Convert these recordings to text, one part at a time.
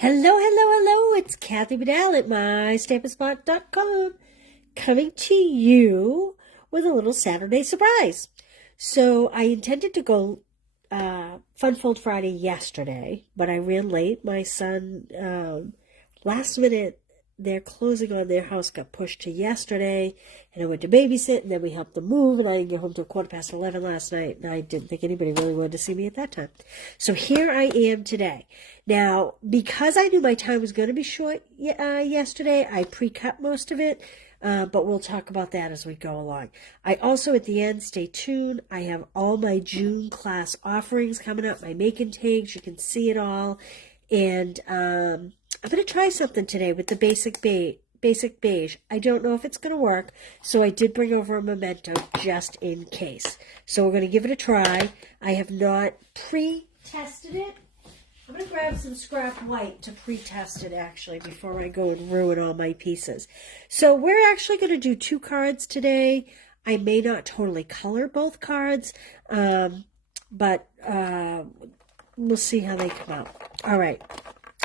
Hello, hello, hello. It's Kathy Bedell at mystampinspot.com coming to you with a little Saturday surprise. So I intended to go Fun Fold Friday yesterday, but I ran late. My son, last minute, their closing on their house got pushed to yesterday, and I went to babysit, and then we helped them move, and I didn't get home till 11:15 last night, and I didn't think anybody really wanted to see me at that time. So here I am today. Now, because I knew my time was going to be short yesterday, I pre-cut most of it, but we'll talk about that as we go along. I also, at the end, stay tuned. I have all my June class offerings coming up, my make-and takes. You can see it all. And I'm going to try something today with the basic beige. I don't know if it's going to work, so I did bring over a memento just in case. So we're going to give it a try. I have not pre-tested it. I'm going to grab some scrap white to pre-test it, actually, before I go and ruin all my pieces. So we're actually going to do 2 cards today. I may not totally color both cards, but we'll see how they come out. All right,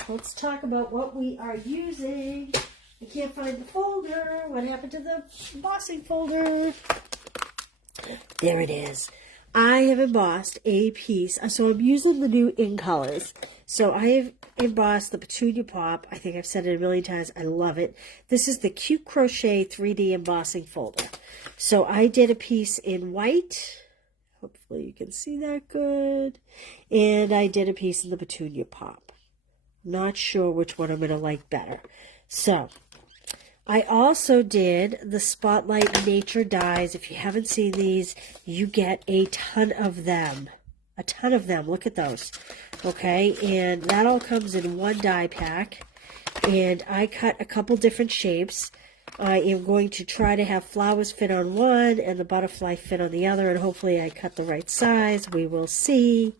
let's talk about what we are using. I can't find the folder. What happened to the embossing folder? There it is. I have embossed a piece. So I'm using the new In Colors. So I have embossed the Petunia Pop. I think I've said it a million times. I love it. This is the Cute Crochet 3D embossing folder. So I did a piece in white. Hopefully you can see that good. And I did a piece in the Petunia Pop. Not sure which one I'm going to like better. So I also did the Spotlight Nature dies. If you haven't seen these, you get a ton of them. A ton of them. Look at those. Okay, and that all comes in one die pack. And I cut a couple different shapes. I am going to try to have flowers fit on one and the butterfly fit on the other, and hopefully I cut the right size. We will see.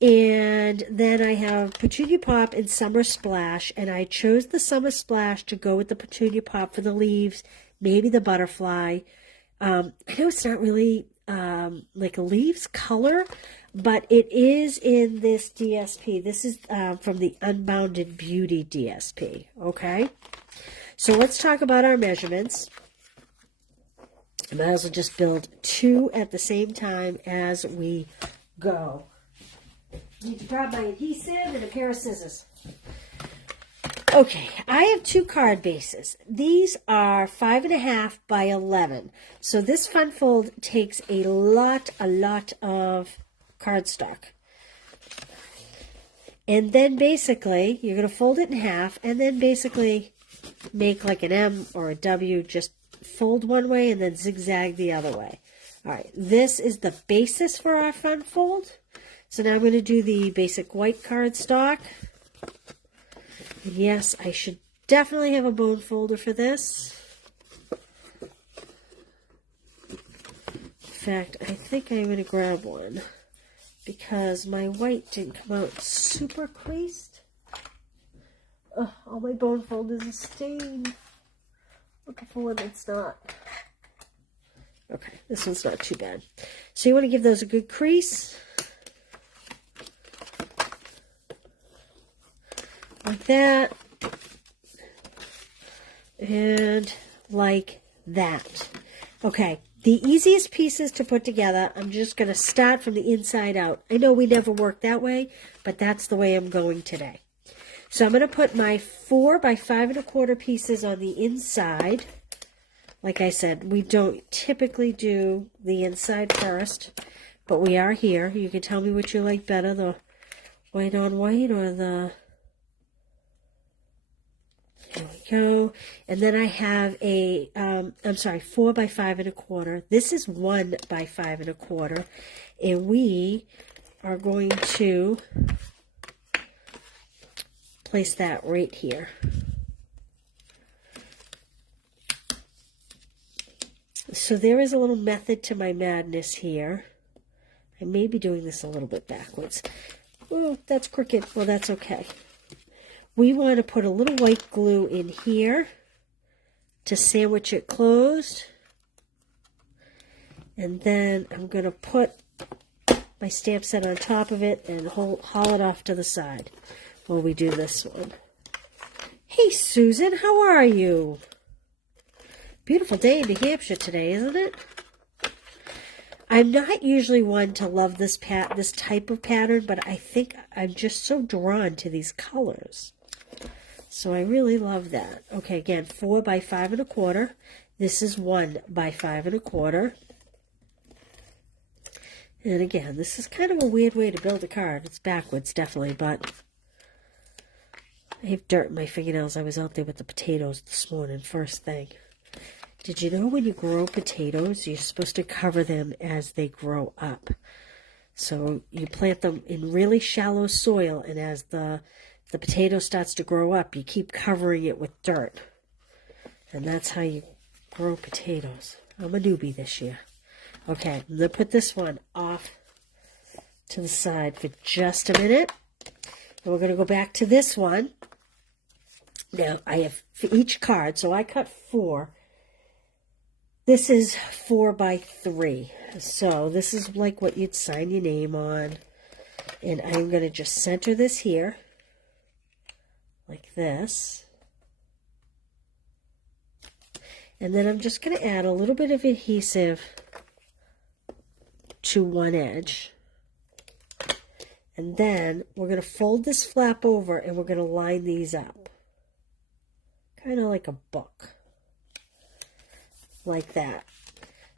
And then I have Petunia Pop and Summer Splash, and I chose the Summer Splash to go with the Petunia Pop for the leaves, maybe the butterfly. I know it's not really like a leaves color, but it is in this DSP. This is from the Unbounded Beauty DSP, okay? So let's talk about our measurements. I might as well just build 2 at the same time as we go. Need to grab my adhesive and a pair of scissors. Okay, I have 2 card bases. These are 5.5 by 11. So this Fun Fold takes a lot of cardstock. And then basically, you're going to fold it in half and then basically make like an M or a W. Just fold one way and then zigzag the other way. All right, this is the basis for our Fun Fold. So now I'm going to do the basic white cardstock. Yes, I should definitely have a bone folder for this. In fact, I think I'm going to grab one because my white didn't come out super creased. Ugh, all my bone folders are stained. Looking for one that's not. Okay, this one's not too bad. So you want to give those a good crease. Like that, and like that. Okay, the easiest pieces to put together, I'm just going to start from the inside out. I know we never work that way, but that's the way I'm going today. So I'm going to put my 4 by 5.25 pieces on the inside. Like I said, we don't typically do the inside first, but we are here. You can tell me what you like better, the white on white or the... There we go. And then I have a, 4 by 5.25. This is 1 by 5.25. And we are going to place that right here. So there is a little method to my madness here. I may be doing this a little bit backwards. Oh, that's crooked. Well, that's okay. We want to put a little white glue in here to sandwich it closed. And then I'm going to put my stamp set on top of it and haul it off to the side. while we do this one. Hey, Susan, how are you? Beautiful day in New Hampshire today, isn't it? I'm not usually one to love this type of pattern, but I think I'm just so drawn to these colors. So I really love that. Okay, again, 4 by 5 1/4. This is 1 by 5 1/4. And again, this is kind of a weird way to build a card. It's backwards, definitely, but I have dirt in my fingernails. I was out there with the potatoes this morning, first thing. Did you know when you grow potatoes, you're supposed to cover them as they grow up? So you plant them in really shallow soil, and as the potato starts to grow up, you keep covering it with dirt. And that's how you grow potatoes. I'm a newbie this year. Okay, I'm going to put this one off to the side for just a minute. And we're going to go back to this one. Now, I have for each card, so I cut 4. This is 4 by 3. So this is like what you'd sign your name on. And I'm going to just center this here, like this. And then I'm just going to add a little bit of adhesive to one edge. And then we're going to fold this flap over and we're going to line these up. Kind of like a book. Like that.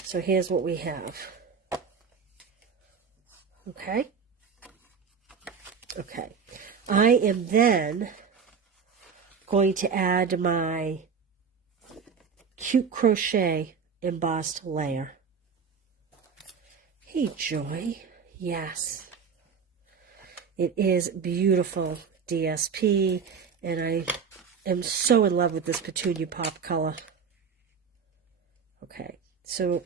So here's what we have. Okay? Okay. I am then going to add my cute crochet embossed layer. Hey, Joy. Yes. It is beautiful DSP, and I am so in love with this Petunia Pop color. Okay, so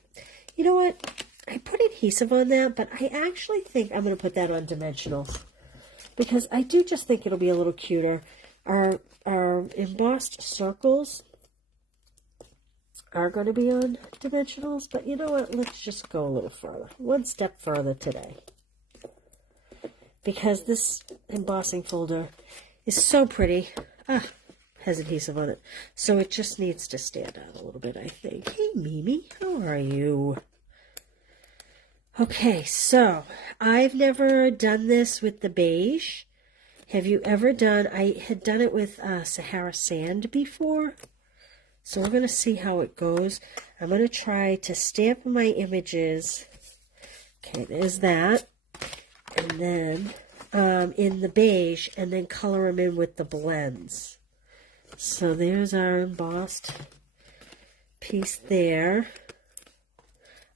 you know what? I put adhesive on that, but I actually think I'm going to put that on dimensionals because I do just think it'll be a little cuter. Our embossed circles are going to be on dimensionals, but you know what? Let's just go a little further. One step further today. Because this embossing folder is so pretty. Has adhesive on it. So it just needs to stand out a little bit, I think. Hey, Mimi, how are you? Okay, so I've never done this with the beige. Have you ever done, I had done it with Sahara Sand before. So we're going to see how it goes. I'm going to try to stamp my images. Okay, there's that. And then in the beige, and then color them in with the blends. So there's our embossed piece there.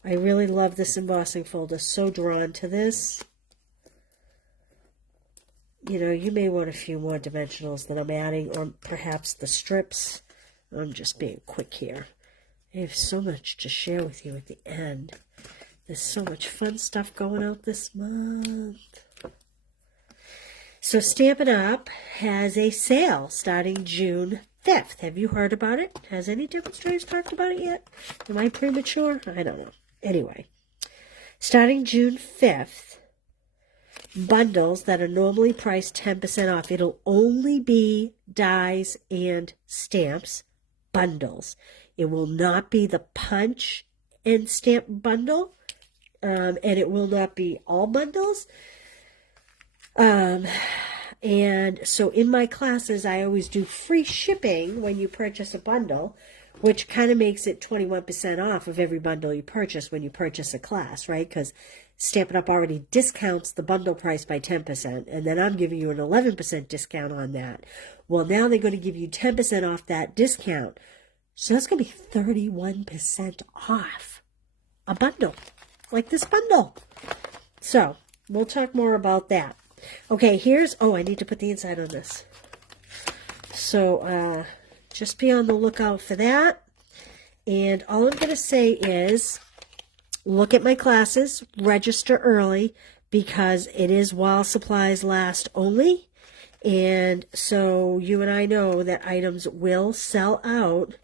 I really love this embossing folder. So drawn to this. You know, you may want a few more dimensionals that I'm adding, or perhaps the strips. I'm just being quick here. I have so much to share with you at the end. There's so much fun stuff going out this month. So Stampin' Up! Has a sale starting June 5th. Have you heard about it? Has any demonstrators talked about it yet? Am I premature? I don't know. Anyway, starting June 5th, bundles that are normally priced 10% off. It'll only be dies and stamps bundles. It will not be the punch and stamp bundle, and it will not be all bundles. And so in my classes, I always do free shipping when you purchase a bundle, which kind of makes it 21% off of every bundle you purchase when you purchase a class, right? Because Stampin' Up! Already discounts the bundle price by 10%, and then I'm giving you an 11% discount on that. Well, now they're going to give you 10% off that discount. So that's going to be 31% off a bundle, like this bundle. So we'll talk more about that. Okay, here's, I need to put the inside on this. So just be on the lookout for that. And all I'm going to say is, look at my classes, register early, because it is while supplies last only. And so you and I know that items will sell out.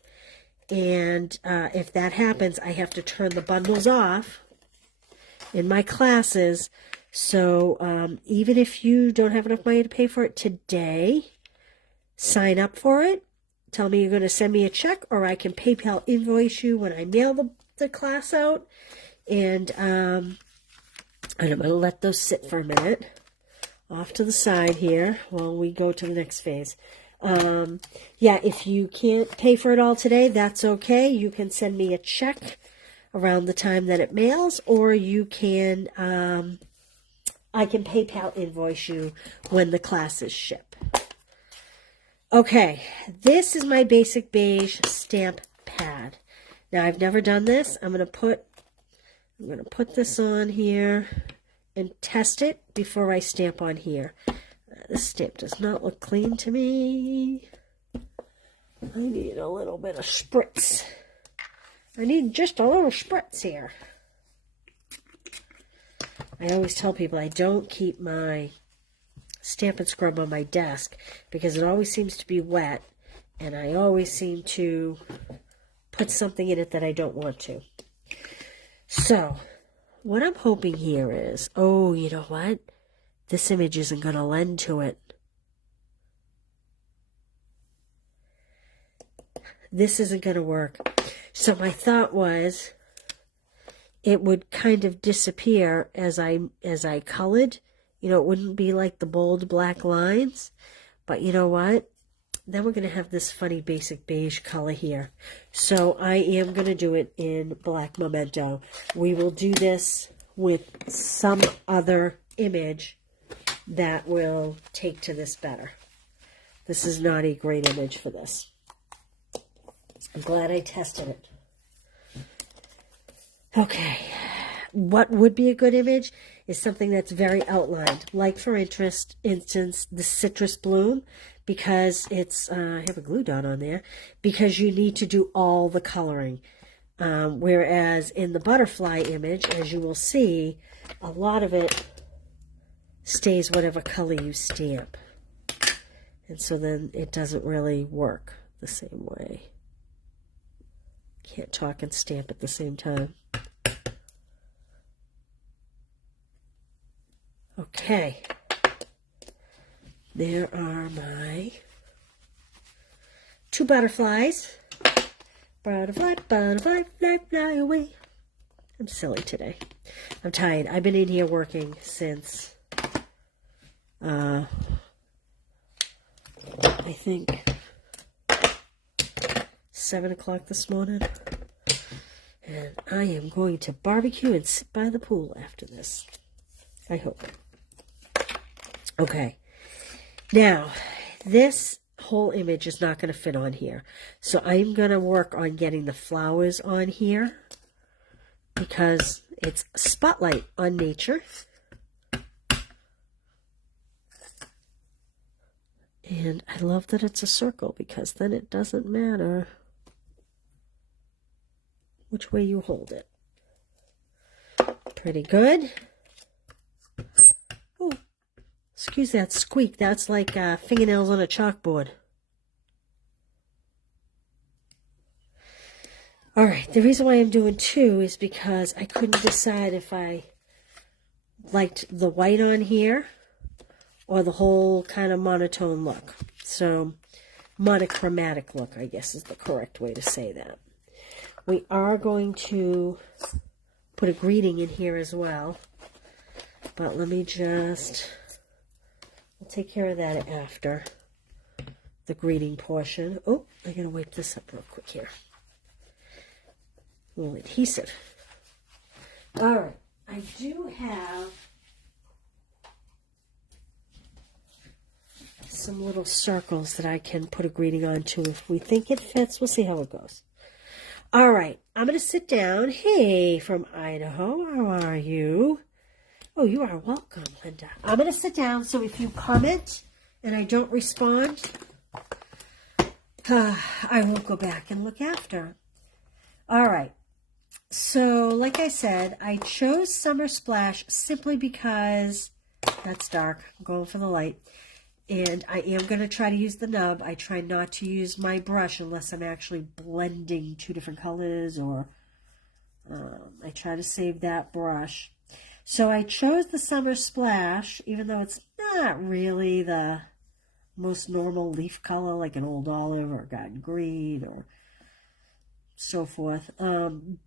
And if that happens, I have to turn the bundles off in my classes So even if you don't have enough money to pay for it today, sign up for it. Tell me you're going to send me a check, or I can PayPal invoice you when I mail the class out. And I'm going to let those sit for a minute off to the side here while we go to the next phase. Yeah, if you can't pay for it all today, that's okay. You can send me a check around the time that it mails, or you can, I can PayPal invoice you when the classes ship. Okay, this is my basic beige stamp pad. Now, I've never done this. I'm going to put this on here and test it before I stamp on here. This stamp does not look clean to me. I need a little bit of spritz. I need just a little spritz here. I always tell people I don't keep my stamp and scrub on my desk because it always seems to be wet, and I always seem to put something in it that I don't want to. So, what I'm hoping here is, oh, you know what? This image isn't going to lend to it. This isn't going to work. So my thought was it would kind of disappear as I colored. You know, it wouldn't be like the bold black lines. But you know what? Then we're going to have this funny basic beige color here. So I am going to do it in black memento. We will do this with some other image that will take to this better. This is not a great image for this. I'm glad I tested it. Okay. What would be a good image is something that's very outlined, like for instance, the citrus bloom, because it's, I have a glue dot on there, because you need to do all the coloring. Whereas in the butterfly image, as you will see, a lot of it stays whatever color you stamp. And so then it doesn't really work the same way. Can't talk and stamp at the same time. Okay, there are my 2 butterflies. Butterfly, butterfly, fly, fly away. I'm silly today. I'm tired. I've been in here working since, I think, 7 o'clock this morning. And I am going to barbecue and sit by the pool after this. I hope. Okay, now this whole image is not going to fit on here. So I'm going to work on getting the flowers on here because it's a spotlight on nature. And I love that it's a circle because then it doesn't matter which way you hold it. Pretty good. Oh, excuse that squeak. That's like fingernails on a chalkboard. All right, the reason why I'm doing 2 is because I couldn't decide if I liked the white on here or the whole kind of monotone look. So, monochromatic look, I guess, is the correct way to say that. We are going to put a greeting in here as well. But let me just, we'll take care of that after the greeting portion. Oh, I gotta wipe this up real quick here. A little adhesive. All right, I do have some little circles that I can put a greeting on to. If we think it fits, we'll see how it goes. All right, I'm going to sit down. Hey, from Idaho, how are you? Oh, you are welcome, Linda. I'm going to sit down, so if you comment and I don't respond, I won't go back and look after. All right. So, like I said, I chose Summer Splash simply because that's dark. I'm going for the light. And I am going to try to use the nub. I try not to use my brush unless I'm actually blending 2 different colors, or I try to save that brush. So I chose the Summer Splash, even though it's not really the most normal leaf color like an old olive or garden green or so forth.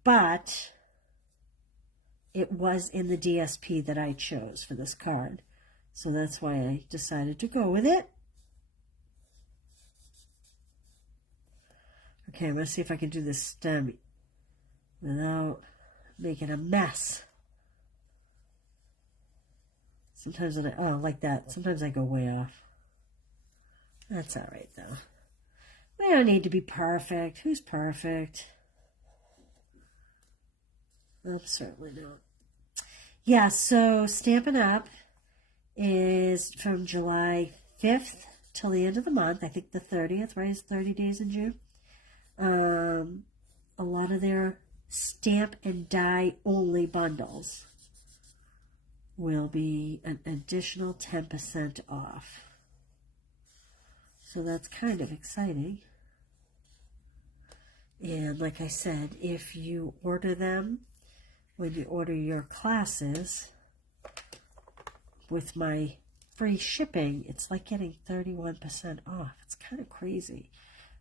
But it was in the DSP that I chose for this card. So that's why I decided to go with it. Okay, I'm going to see if I can do this stem without making a mess. Sometimes like that. Sometimes I go way off. That's all right, though. We don't need to be perfect. Who's perfect? I'm certainly not. Yeah, so Stampin' Up! Is from July 5th till the end of the month. I think the 30th, right? It's 30 days in June. A lot of their stamp and die only bundles will be an additional 10% off. So that's kind of exciting. And like I said, if you order them, when you order your classes, with my free shipping, it's like getting 31% off. It's kind of crazy.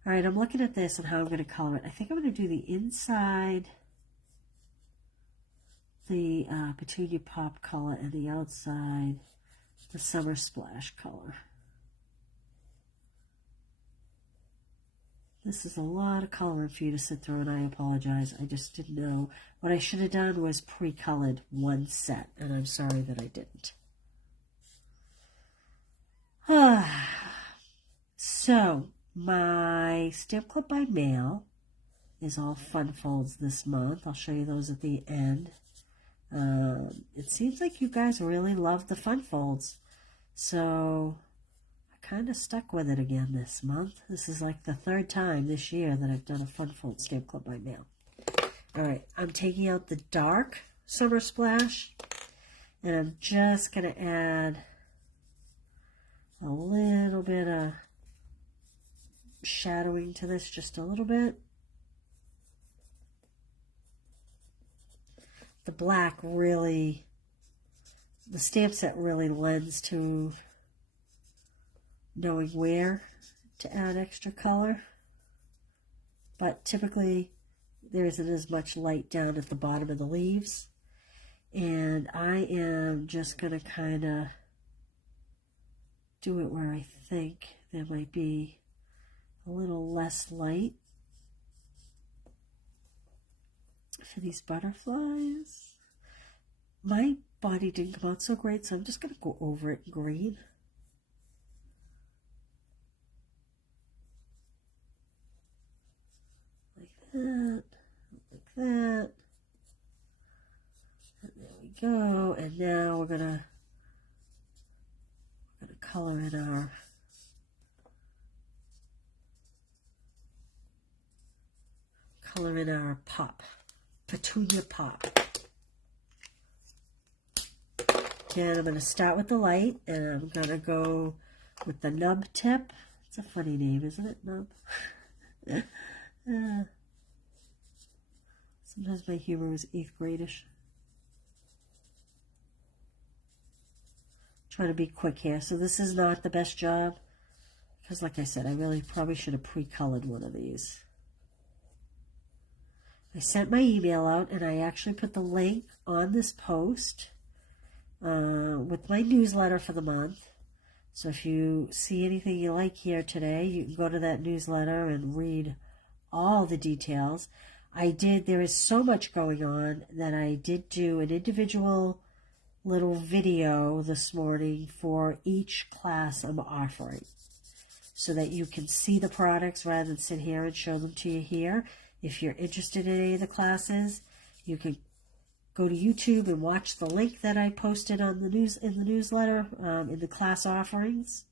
All right, I'm looking at this and how I'm going to color it. I think I'm going to do the inside, the Petunia Pop color, and the outside, the Summer Splash color. This is a lot of coloring for you to sit through, and I apologize. I just didn't know. What I should have done was pre-colored one set, and I'm sorry that I didn't. So, my Stamp Club by Mail is all fun folds this month. I'll show you those at the end. It seems like you guys really love the fun folds, so I kind of stuck with it again this month. This is like the third time this year that I've done a fun fold Stamp Club by Mail. All right, I'm taking out the dark Summer Splash, and I'm just going to add a little bit of shadowing to this, just a little bit. The black really, the stamp set really lends to knowing where to add extra color, but typically there isn't as much light down at the bottom of the leaves, and I am just going to kind of do it where I think there might be a little less light for these butterflies. My body didn't come out so great, so I'm just going to go over it green. Like that, like that. And there we go. And now we're going to color in our pop, Petunia Pop. And I'm going to start with the light, and I'm going to go with the nub tip. It's a funny name, isn't it, nub? Sometimes my humor was 8th gradish. Trying to be quick here. So this is not the best job, because like I said, I really probably should have pre-colored one of these. I sent my email out, and I actually put the link on this post with my newsletter for the month. So if you see anything you like here today, you can go to that newsletter and read all the details. There is so much going on that I did do an individual little video this morning for each class I'm offering, so that you can see the products rather than sit here and show them to you here. If you're interested in any of the classes, you can go to YouTube and watch the link that I posted on the newsletter in the class offerings.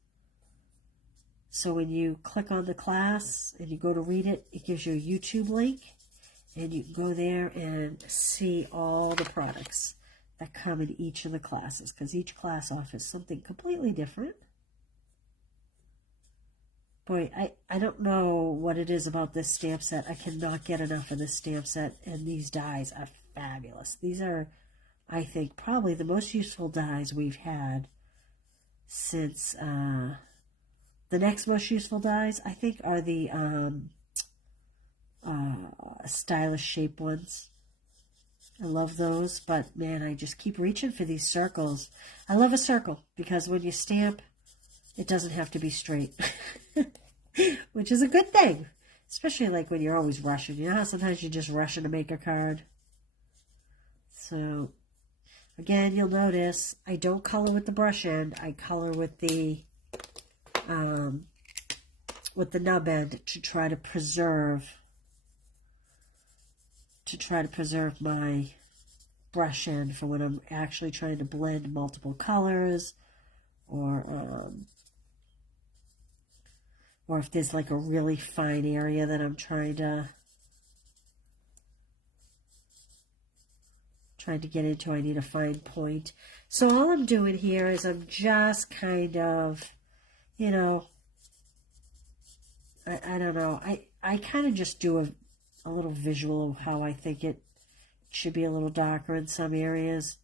So when you click on the class and you go to read it, it gives you a YouTube link, and you can go there and see all the products that come in each of the classes, because each class offers something completely different. Boy, I don't know what it is about this stamp set. I cannot get enough of this stamp set, and these dies are fabulous. These are I think, probably the most useful dyes we've had since the next most useful dyes, I think, are the stylish shape ones. I love those, but man, I just keep reaching for these circles. I love a circle because when you stamp, it doesn't have to be straight, which is a good thing, especially like when you're always rushing. You know how sometimes you're just rushing to make a card? So, again, you'll notice I don't color with the brush end. I color with the nub end to try to preserve my brush end for when I'm actually trying to blend multiple colors, or if there's like a really fine area that I'm trying to get into. I need a fine point. So all I'm doing here is I'm just kind of, you know, I don't know. I kind of just do a little visual of how I think it should be a little darker in some areas.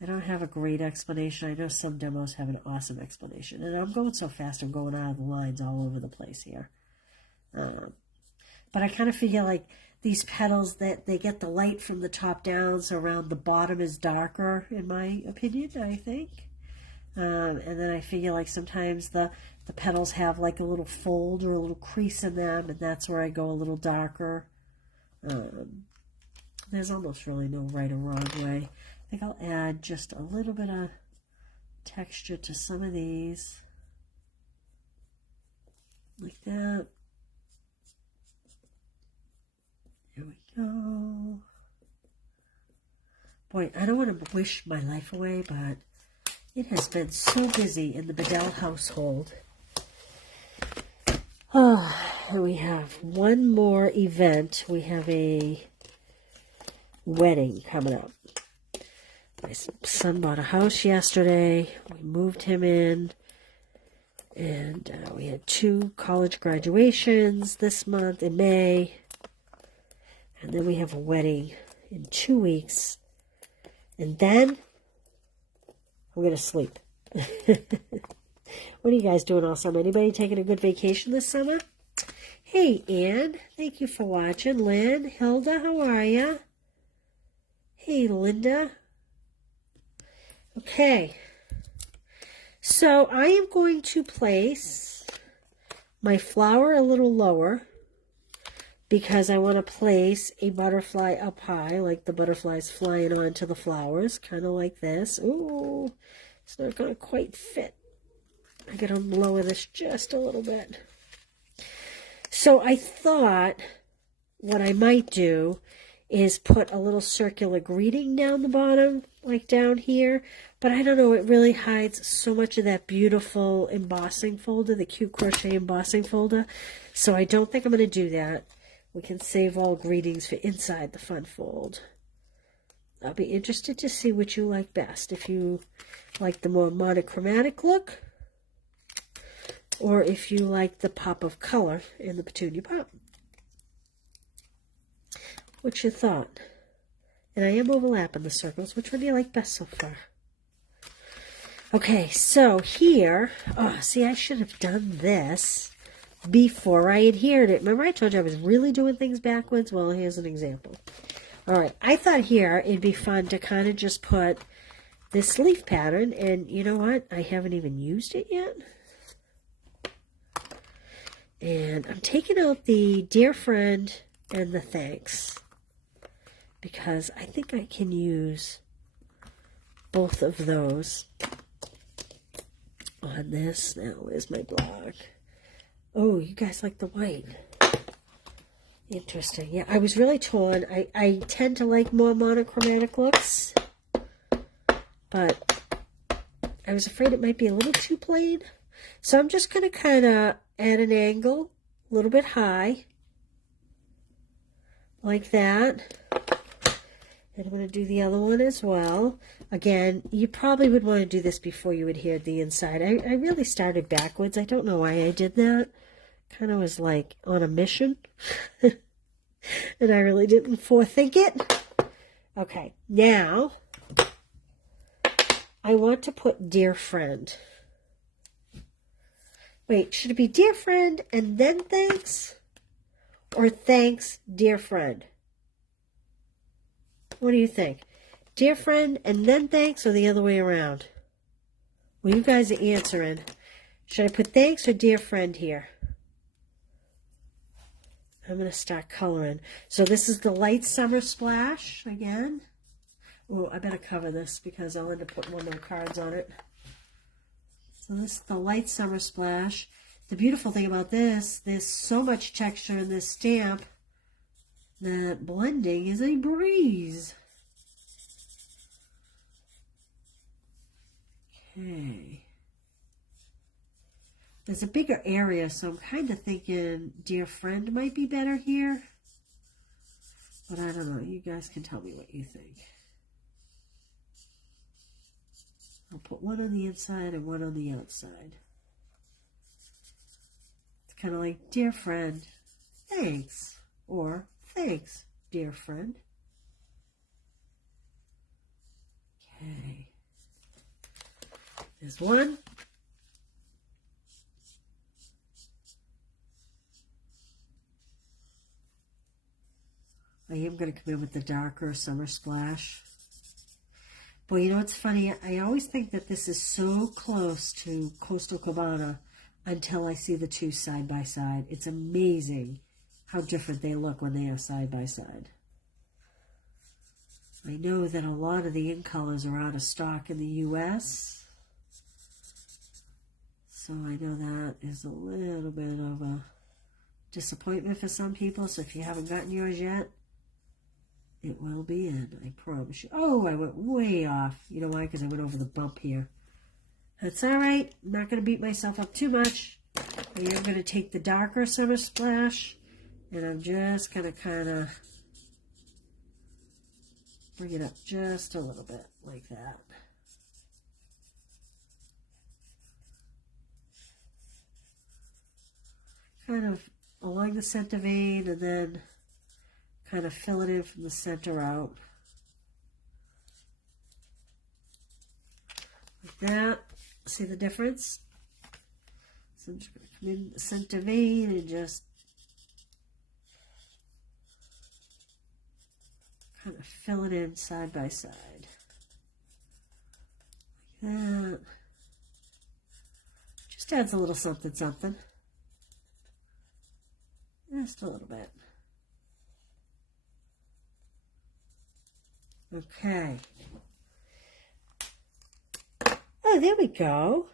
I don't have a great explanation. I know some demos have an awesome explanation. And I'm going so fast, I'm going out of the lines all over the place here. But I kind of figure like these petals, that they get the light from the top down, so around the bottom is darker, in my opinion, I think. And then I figure like sometimes the petals have like a little fold or a little crease in them, and that's where I go a little darker. There's almost really no right or wrong way. I think I'll add just a little bit of texture to some of these, like that. There we go. Boy, I don't want to wish my life away, but it has been so busy in the Bedell household. Oh, and we have one more event. We have a wedding coming up. My son bought a house yesterday. We moved him in. And we had 2 college graduations this month in May. And then we have a wedding in 2 weeks. And then I'm going to sleep. What are you guys doing all summer? Anybody taking a good vacation this summer? Hey, Ann. Thank you for watching. Lynn, Hilda, how are ya? Hey, Linda. Okay. So I am going to place my flower a little lower because I want to place a butterfly up high, like the butterfly's flying onto the flowers, kind of like this. Ooh, it's not going to quite fit. I got to lower this just a little bit. So I thought what I might do is put a little circular greeting down the bottom, like down here. But I don't know, it really hides so much of that beautiful embossing folder, the cute crochet embossing folder. So I don't think I'm going to do that. We can save all greetings for inside the fun fold. I'll be interested to see what you like best. If you like the more monochromatic look, or if you like the pop of color in the Petunia Pop. What's your thought? And I am overlapping the circles. Which one do you like best so far? Okay, so here, oh, see, I should have done this before I adhered it. Remember I told you I was really doing things backwards? Well, here's an example. All right, I thought here it'd be fun to kind of just put this leaf pattern, and you know what? I haven't even used it yet. And I'm taking out the dear friend and the thanks, because I think I can use both of those on this. Now, where's my block? Oh, you guys like the white. Interesting. Yeah, I was really torn. I tend to like more monochromatic looks, but I was afraid it might be a little too plain. So I'm just going to kind of add an angle a little bit high, like that. And I'm going to do the other one as well. Again, you probably would want to do this before you adhered the inside. I really started backwards. I don't know why I did that. Kind of was like on a mission. And I really didn't forethink it. Okay, now I want to put dear friend. Wait, should it be dear friend and then thanks? Or thanks, dear friend? What do you think? Dear friend and then thanks, or the other way around? Well, you guys are answering. Should I put thanks or dear friend here? I'm going to start coloring. So this is the light summer splash again. Oh, I better cover this because I'll end up putting one of the cards on it. So this is the light summer splash. The beautiful thing about this, there's so much texture in this stamp that blending is a breeze. Okay. There's a bigger area, so I'm kind of thinking dear friend might be better here. But I don't know. You guys can tell me what you think. I'll put one on the inside and one on the outside. It's kind of like, dear friend, thanks. Or, thanks, dear friend. Okay. There's one. I am going to come in with the darker summer splash. Boy, you know what's funny? I always think that this is so close to Coastal Cabana until I see the two side by side. It's amazing how different they look when they are side by side. I know that a lot of the in colors are out of stock in the U.S., so I know that is a little bit of a disappointment for some people. So if you haven't gotten yours yet, it will be in, I promise you. Oh, I went way off. You know why? Because I went over the bump here. That's all right. I'm not going to beat myself up too much. I am going to take the darker summer splash, and I'm just going to kind of bring it up just a little bit like that. Kind of along the center vein, and then kind of fill it in from the center out. Like that. See the difference? So I'm just going to come in the center vein and just kind of fill it in side by side. Like that. Just adds a little something, something. Just a little bit. Okay. Oh, there we go.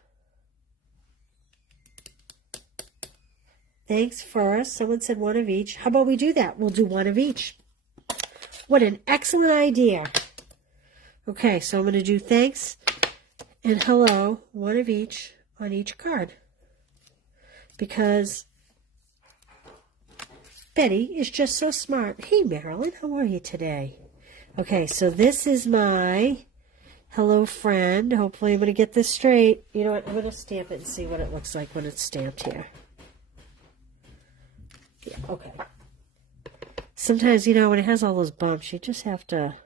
Thanks first. Someone said one of each. How about we do that? We'll do one of each. What an excellent idea. Okay, so I'm going to do thanks and hello, one of each on each card. Because Betty is just so smart. Hey, Marilyn, how are you today? Okay, so this is my hello friend. Hopefully I'm going to get this straight. You know what? I'm going to stamp it and see what it looks like when it's stamped here. Yeah, okay. Sometimes, you know, when it has all those bumps, you just have to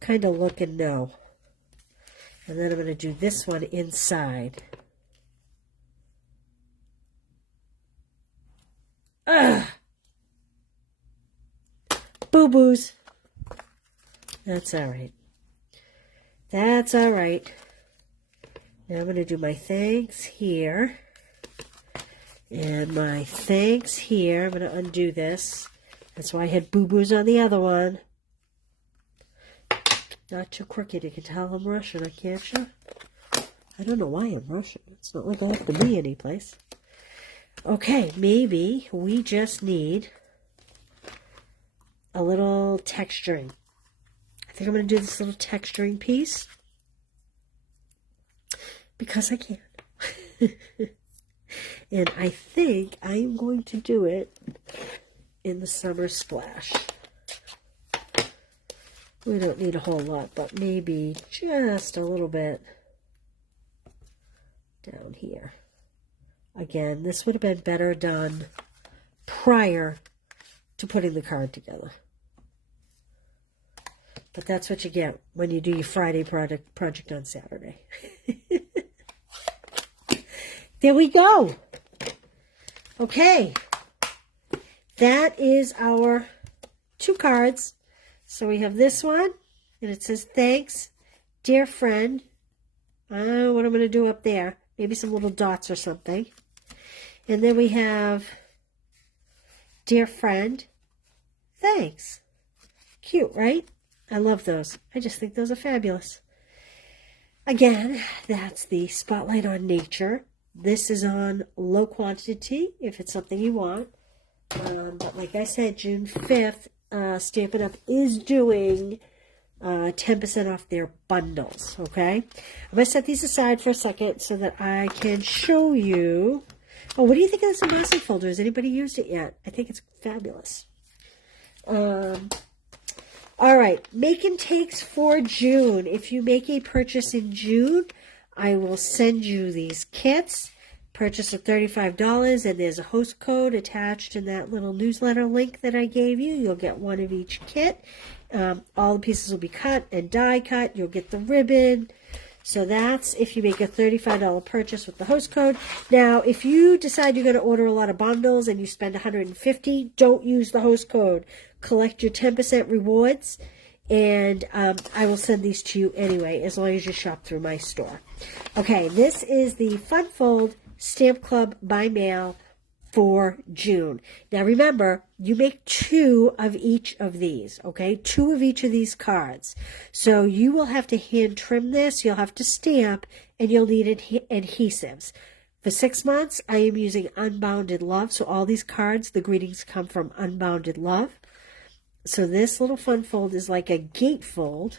kind of look and know. And then I'm going to do this one inside. Ugh! Boo-boos. That's all right. That's all right. Now I'm going to do my thanks here. And my thanks here. I'm going to undo this. That's why I had boo-boos on the other one. Not too crooked. You can tell I'm Russian, can't you? I don't know why I'm Russian. It's not like I have to be anyplace. Okay, maybe we just need a little texturing. I think I'm going to do this little texturing piece because I can. And I think I'm going to do it in the summer splash. We don't need a whole lot, but maybe just a little bit down here. Again, this would have been better done prior to putting the card together. But that's what you get when you do your Friday project on Saturday. There we go. Okay. That is our 2 cards. So we have this one, and it says, thanks, dear friend. I don't know what I'm going to do up there. Maybe some little dots or something. And then we have, dear friend, thanks. Cute, right? I love those. I just think those are fabulous. Again, that's the Spotlight on Nature. This is on low quantity if it's something you want. But like I said, June 5th, Stampin' Up! Is doing 10% off their bundles, okay? I'm going to set these aside for a second so that I can show you. Oh, what do you think of this embossing folder? Has anybody used it yet? I think it's fabulous. All right, make and takes for June. If you make a purchase in June, I will send you these kits. Purchase of $35, and there's a host code attached in that little newsletter link that I gave you. You'll get one of each kit. All the pieces will be cut and die cut. You'll get the ribbon. So that's if you make a $35 purchase with the host code. Now, if you decide you're going to order a lot of bundles and you spend $150, don't use the host code. Collect your 10% rewards, and I will send these to you anyway, as long as you shop through my store. Okay, this is the Fun Fold Stamp Club by mail for June. Now remember, you make 2 of each of these, okay? 2 of each of these cards. So you will have to hand trim this, you'll have to stamp, and you'll need adhesives. For 6 months, I am using Unbounded Love. So all these cards, the greetings come from Unbounded Love. So this little fun fold is like a gatefold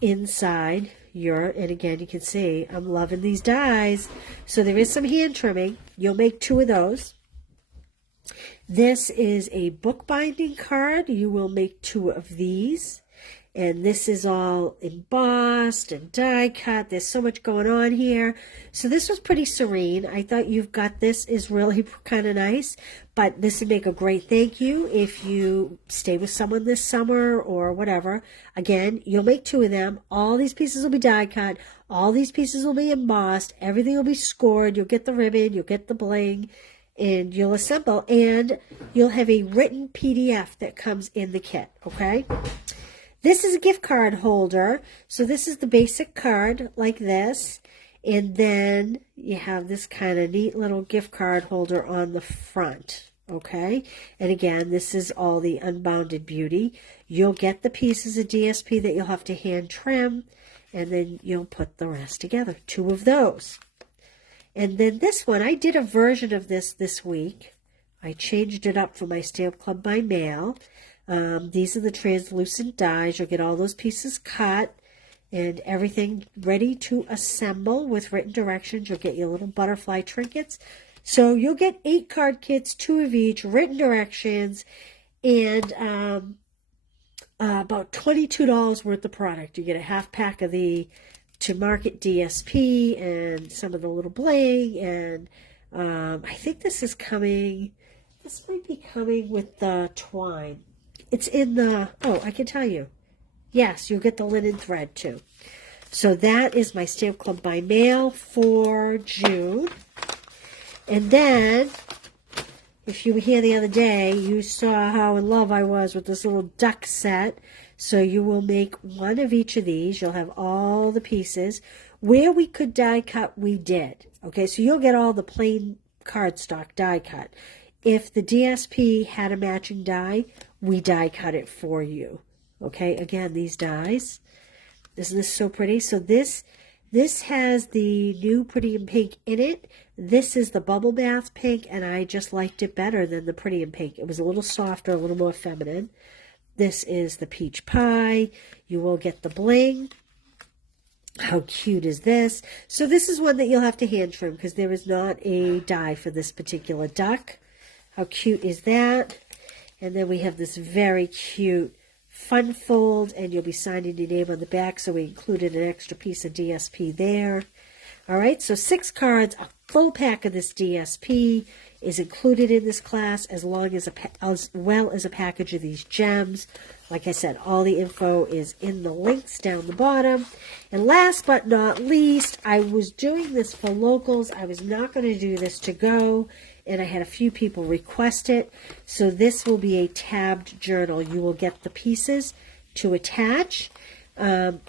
inside your, and again, you can see I'm loving these dies. So there is some hand trimming. You'll make 2 of those. This is a bookbinding card. You will make 2 of these. And this is all embossed and die cut. There's so much going on here. So this was pretty serene. I thought You've Got This is really kind of nice. But this would make a great thank you if you stay with someone this summer or whatever. Again, you'll make 2 of them. All these pieces will be die cut. All these pieces will be embossed. Everything will be scored. You'll get the ribbon. You'll get the bling. And you'll assemble. And you'll have a written PDF that comes in the kit. Okay? This is a gift card holder. So this is the basic card like this. And then you have this kind of neat little gift card holder on the front. Okay. And again, this is all the Unbounded Beauty. You'll get the pieces of DSP that you'll have to hand trim. And then you'll put the rest together. 2 of those. And then this one, I did a version of this week. I changed it up for my Stamp Club by mail. These are the translucent dies. You'll get all those pieces cut and everything ready to assemble with written directions. You'll get your little butterfly trinkets. So you'll get 8 card kits, 2 of each, written directions, and about $22 worth of product. You get a half pack of the To Market DSP and some of the little bling. And I think this is coming, this might be coming with the twine. It's in the, oh, I can tell you. Yes, you'll get the linen thread too. So that is my Stamp Club by mail for June. And then, if you were here the other day, you saw how in love I was with this little duck set. So you will make 1 of each of these. You'll have all the pieces. Where we could die cut, we did. Okay, so you'll get all the plain cardstock die cut. If the DSP had a matching die, we die cut it for you. Okay, again, these dies. Isn't this so pretty? So this has the new Pretty in Pink in it. This is the Bubble Bath Pink, and I just liked it better than the Pretty in Pink. It was a little softer, a little more feminine. This is the Peach Pie. You will get the bling. How cute is this? So this is one that you'll have to hand trim because there is not a die for this particular duck. How cute is that? And then we have this very cute fun fold, and you'll be signing your name on the back, so we included an extra piece of DSP there. All right, so 6 cards, a full pack of this DSP, is included in this class, as well as a package of these gems. Like I said, all the info is in the links down the bottom. And last but not least, I was doing this for locals. I was not going to do this to go, and I had a few people request it. So this will be a tabbed journal. You will get the pieces to attach.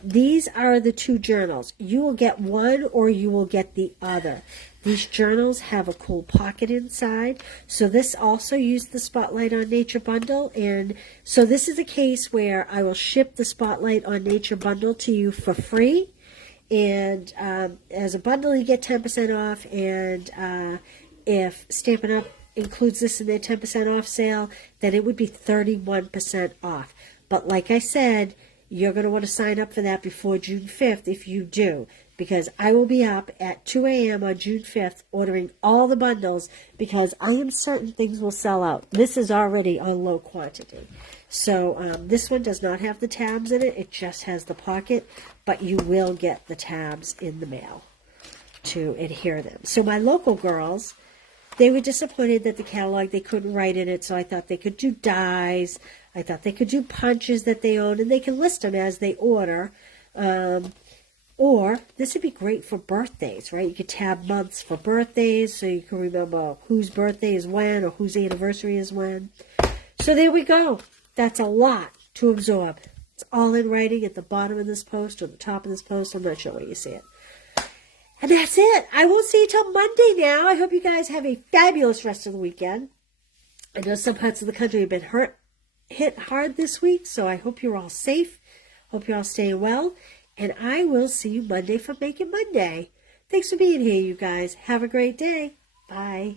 These are the two journals. You will get one or you will get the other. These journals have a cool pocket inside. So this also used the Spotlight on Nature bundle. And so this is a case where I will ship the Spotlight on Nature bundle to you for free. And as a bundle, you get 10% off. And if Stampin' Up! Includes this in their 10% off sale, then it would be 31% off. But like I said, you're going to want to sign up for that before June 5th if you do, because I will be up at 2 a.m. on June 5th ordering all the bundles, because I am certain things will sell out. This is already on low quantity. So this one does not have the tabs in it. It just has the pocket, but you will get the tabs in the mail to adhere them. So my local girls, they were disappointed that the catalog, they couldn't write in it, so I thought they could do dies. I thought they could do punches that they own, and they can list them as they order. Or this would be great for birthdays, right? You could tab months for birthdays, so you can remember whose birthday is when or whose anniversary is when. So there we go. That's a lot to absorb. It's all in writing at the bottom of this post or the top of this post. I'm not sure where you see it. And that's it. I won't see you till Monday now. I hope you guys have a fabulous rest of the weekend. I know some parts of the country have been hit hard this week, so I hope you're all safe. Hope you're all staying well. And I will see you Monday for Make It Monday. Thanks for being here, you guys. Have a great day. Bye.